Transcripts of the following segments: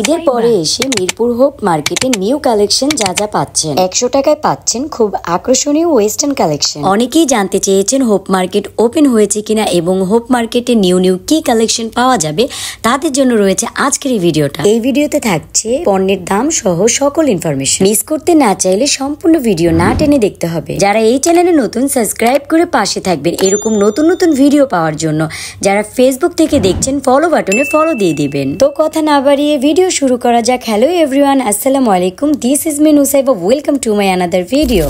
ঈদের পরে এসে মিরপুর হোপ মার্কেটে নিউ কালেকশন যা যা পাচ্ছেন 100 টাকায় পাচ্ছেন খুব আকর্ষণীয় ওয়েস্টার্ন কালেকশন। অনেকেই জানতে চেয়েছেন হোপ মার্কেট ওপেন হয়েছে কিনা এবং হোপ মার্কেটে নিউ কি কালেকশন পাওয়া যাবে, তাদের জন্য রয়েছে আজকের এই ভিডিওটা। এই ভিডিওতে থাকছে পণ্যের দাম সহ সকল ইনফরমেশন। মিস করতে না চাইলে সম্পূর্ণ ভিডিও না টেনে দেখতে হবে। যারা এই চ্যানেলে নতুন সাবস্ক্রাইব করে পাশে থাকবেন এরকম নতুন নতুন ভিডিও পাওয়ার জন্য। যারা ফেসবুক থেকে দেখছেন ফলো বাটনে ফলো দিয়ে দিবেন। তো কথা না বাড়িয়ে ভিডিও শুরু করা যাক। হ্যালো এভরিওয়ান, আসসালামু আলাইকুম, this is me Nusaiba, welcome to my another video.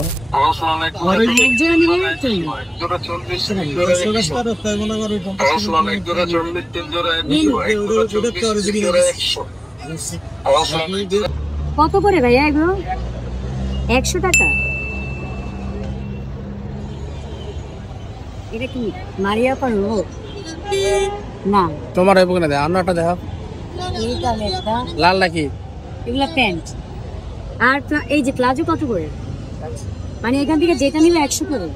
কত করে ভাইয়া এগুলো? 100 টাকা। এটা কি মারিয়া পারো না? তোমার হইব কিনা দেখ, অন্যটা দেখো। এইটা একটা লাল নাকি? এগুলা প্যান্ট। আর এই যে প্লাজো কত করে? মানে এখান থেকে যেটা নিলে 100 করে।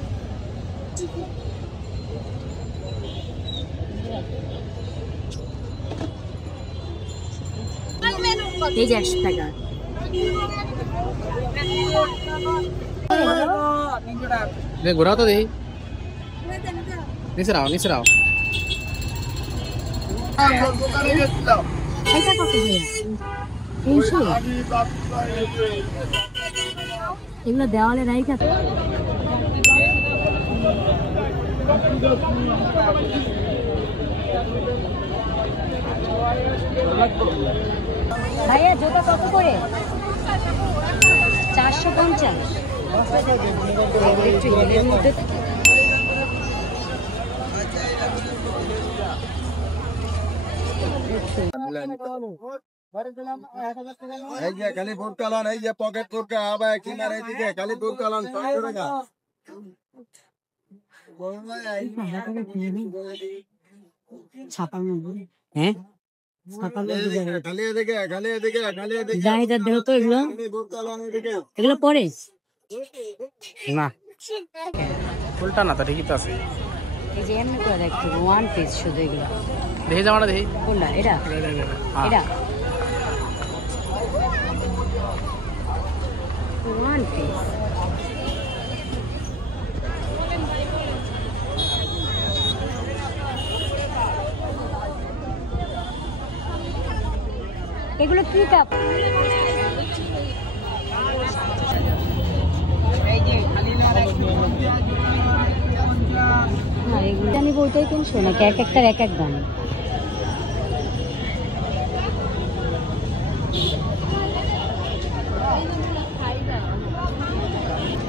এই যে 100 টাকা। ঘোরাও তো দেখি, নিচে রাও নিচে রাও। এটা কত করে? 300। এগুলো দেওয়ালে রাইখা ভাইয়া জুতা কত করে? 450। এর মধ্যে এই যে খালি বোরকালান, এই যে পকেট বোরকা আবার কিনার এইদিকে খালি বোরকালান 500 টাকা। ছাপার মধ্যে হ্যাঁ খালি এদিকে খালি এদিকে খালি এদিকে দাইদার দেহ তো এগুলো বোরকালান এদিকে এগুলো পরে না উল্টা না, তো ঠিকই তো আছে। এই যে এমনি করে দেখতে ওয়ান পিস শুধু এগুলো দেখি জামাটা দেখি। কোনটা? এটা এটা ওয়ান পিস। এগুলো কি কাপড়? না এগুলো জানি বলতেই কিনছো নাকি এক একটার এক এক দাম?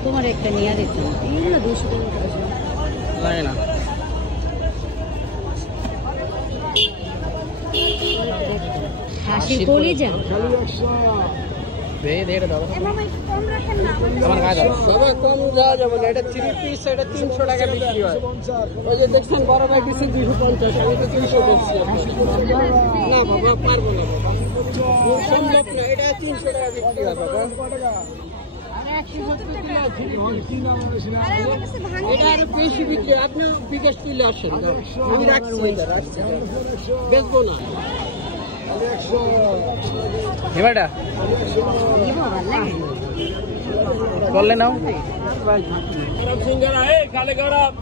তোমার একটা নিয়ে দিত এগুলো 200 টাকা লাগে না। হাসি বলি যা দে দে এটা দাও, তোমার গায়ে দাও। সবাই কম যাওয়া যাবে না, এটা 3 পিস, এটা 300 টাকা বিক্রি হয়। ওই যে দেখছেন বড় ভাই দিচ্ছে 250, আমি তো 300 দিচ্ছি। না বাবা পারবো না, সম্ভব না, এটা 300 টাকা বিক্রি হয় বাবা। এটা আরো বেশি বিক্রি, আপনি বিকাশ তুলে আসেন, আমি রাখছি, বেচবো না। এবারটা বললে নাও। কালে গরম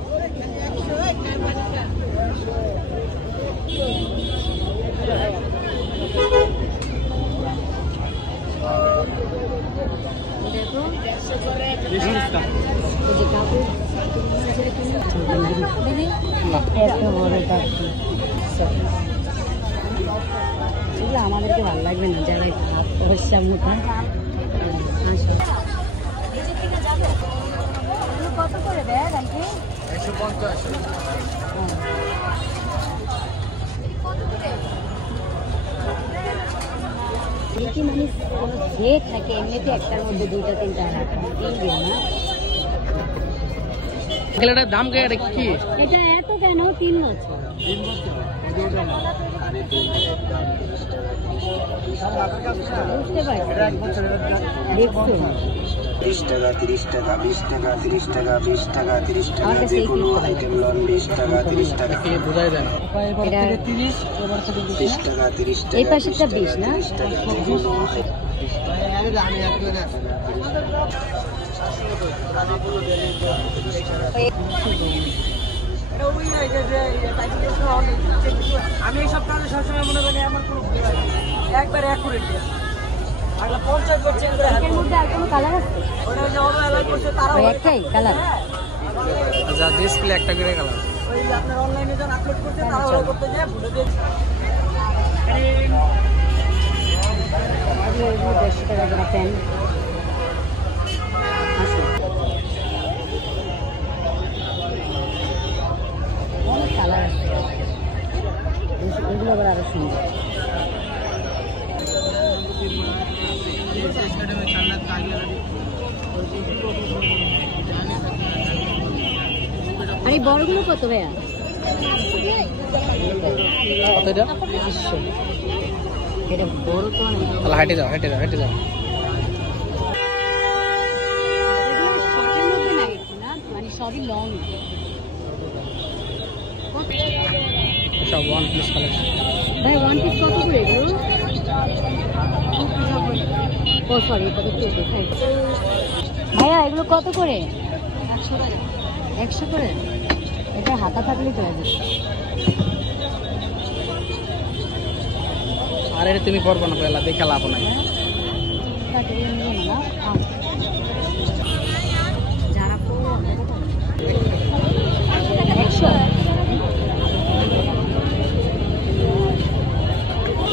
আমাদেরকে ভালো লাগবে না যারা পয়সা মতো। কত করে দেয়? 150। কি মানে সেট থাকে এমনিতে একটার মধ্যে 2টা 3টা রাখা না। এটার দাম কি? এটা এত কেন? 3 বছর। বুঝতে পারছি 30 টাকা 20 টাকা 30 টাকা 20 টাকা 30 টাকা যে কোনো আইটেম লন 20 টাকা 30 টাকা বোঝাই যায় না। এটা 30 টাকা 30 টাকা এই পাশেরটা 20 না? 30 টাকা যে কোনো আমি এই সপ্তাহে সবসময় মনে করি আমার কোনো একবার অ্যাকুরেট আর 50% করে এর মধ্যে আর কোনো কালার আছে? ওটা যে হবে এলাই করছে তারা ওই একটাই কালার? যা ডিসপ্লে একটা করে কালার। ওই আপনার অনলাইনে যখন আপলোড করছে তারা ওটা করতে যায় ভুলে দিয়ে এগুলো 150 টাকা করে পেন। অনেক কালার আছে, এগুলো আবার আরো সুন্দর। আর এই বড়গুলো কত ভাইয়া? কত এটা? 500। এটা বড় তো অনেক। তাহলে হেঁটে যাও হেঁটে যাও হেঁটে যাও। এগুলো শর্টের মধ্যে নাই না, মানে সবই লং। সব ওয়ান পিস কালেকশন। ভাই ওয়ান পিস কত করে এগুলো? ও সরি, এটা তো ভাইয়া এগুলো কত করে? 100 করে। এটা হাতা থাকলেই চলে যাবে। আর এটা তুমি পরবো না পেলা, দেখে লাভ নাই। যারা 100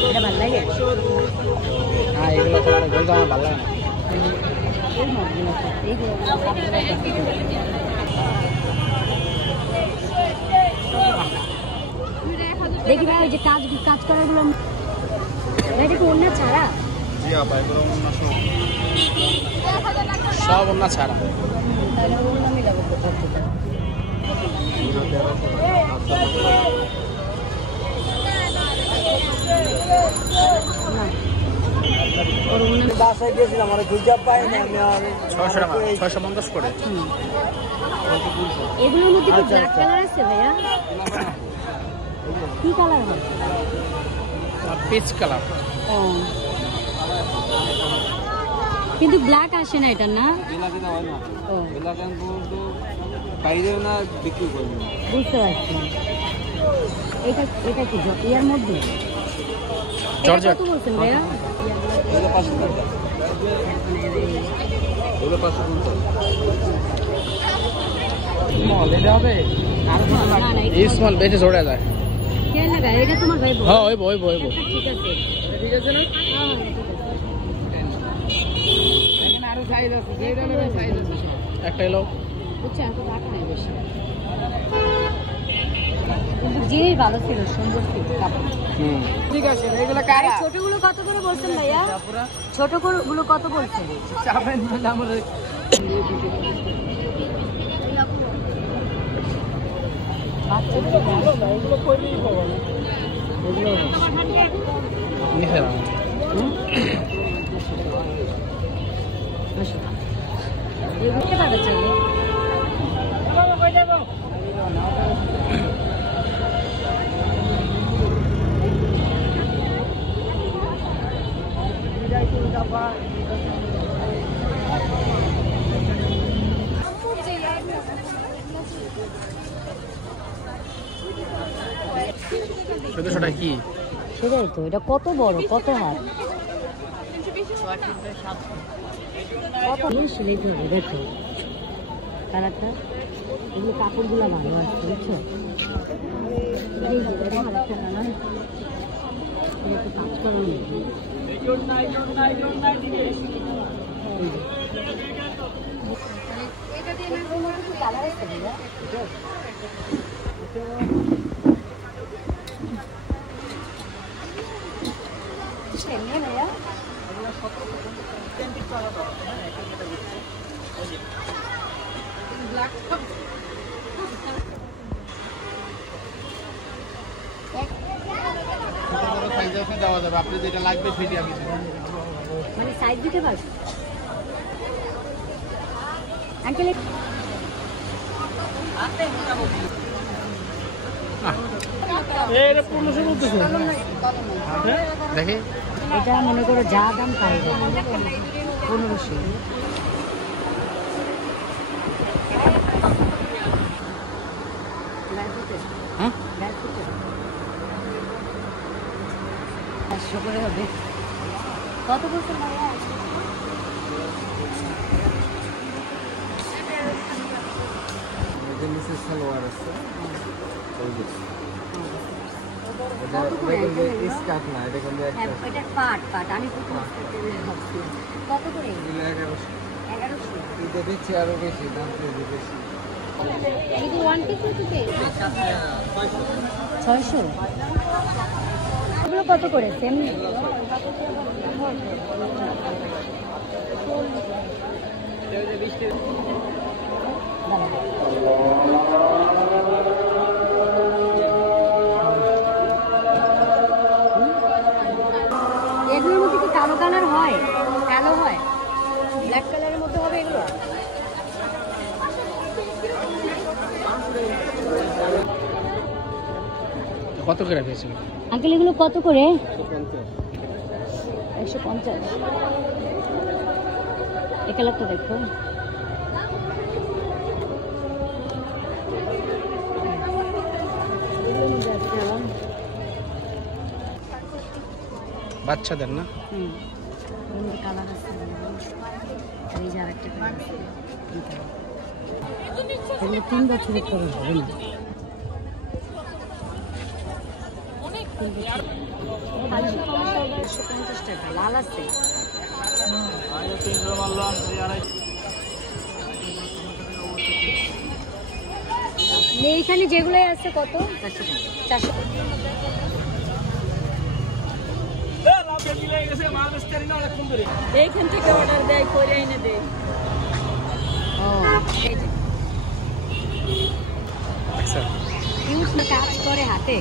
এটা ভালো লাগে। হ্যাঁ এগুলো তোমার বলতে আমার ভালো লাগে না। দেখি ভাই, ওই যে কাজ করাগুলো এটা কি অন্য ছাড়া? সব অন্য ছাড়া। তাহলে অন্য মিলাবো কোথাও থেকে। না, ওর অন্য বাসায় গেছিলাম আর খুঁজে পাই না আমি আর 600 টাকা 650 করে। এগুলোর মধ্যে কি ব্ল্যাক কালার আছে ভাইয়া? কি কালার হয়? Peach colour. ও, কিন্তু ব্ল্যাক আসে না এটা না? ও, না বিক্রি করবো বুঝতে পারছি। এটা কি ইয়ার মধ্যে? জর্জেট। কত বলছেন ভাইয়া? না না, এই স্মল বেশি জোড়া যায়। কেন লাগা? এটা তোমার ভাই বল। হ্যাঁ ওইব ওইব ওইব। ঠিক আছে, ঠিক আছে না আরো সাইজ আছে যে ধরনের সাইজ আছে একটা এলো। বুঝছেন, তো টাকা নাই বেশি, কিন্তু জিনিস ভালো ছিল, সুন্দর ছিল কাপড়। ঠিক আছে এগুলো কারা ছোটগুলো কত করে বলছেন ভাইয়া? ছোটগুলো কত বলছেন? চাবেন না আমরা এগুলো কইলেই পাবো না এগুলো নিচে নাও। বুঝতে পারছেন? ছোটটা কি? সেটাই তো, এটা কত বড়, কত হাত, কত সিলাইতে হবে দেখো কালারটা। এগুলো কাপড়গুলো ভালো আছে বুঝছো? এই যে দেখো আরেকটা কালার, একটু কাজ করা নেই। কালার আছে ভাইয়া? এমনি ভাইয়া সাইজ আছে দেওয়া যাবে, আপনি যেটা লাগবে সেটি আমি দেব। মানে সাইজ দিতে পারবো আঙ্কেল? দেখি এটা মনে করো যা দাম তাই দাম 1500। হ্যাঁ 500 করে হবে। কত বছর মালা? এদের নিচে সালোয়ার আছে, স্কার্ট না, এটা কিন্তু একটা এটা পাট পাট। আমি প্রথম ভাবছি কত করে? 1100। 1100। এটা দিচ্ছি আরো বেশি, দাম চেয়ে বেশি। ಇದು 1 piece আছে 600। এগুলো কত করে সেম? এগুলোর মধ্যে কি কালো কালার হয়? কালো হয়, ব্ল্যাক কালারের মধ্যে হবে এগুলো? কত করে পেয়েছিল? আঙ্কেল এগুলো কত করে? 150। এই কালারটা দেখো। বাচ্চাদের না? কালার আছে, এই যে আরেকটা কালার আছে। এগুলো 3 বছরের পরে হবে না। 150 টাকা লাল আছে। এইখানে যেগুলো আছে কত? 400। এইখান থেকে অর্ডার দেয়, করে এনে দেয়। ও এই যে আচ্ছা ইউজ না কাজ করে হাতে।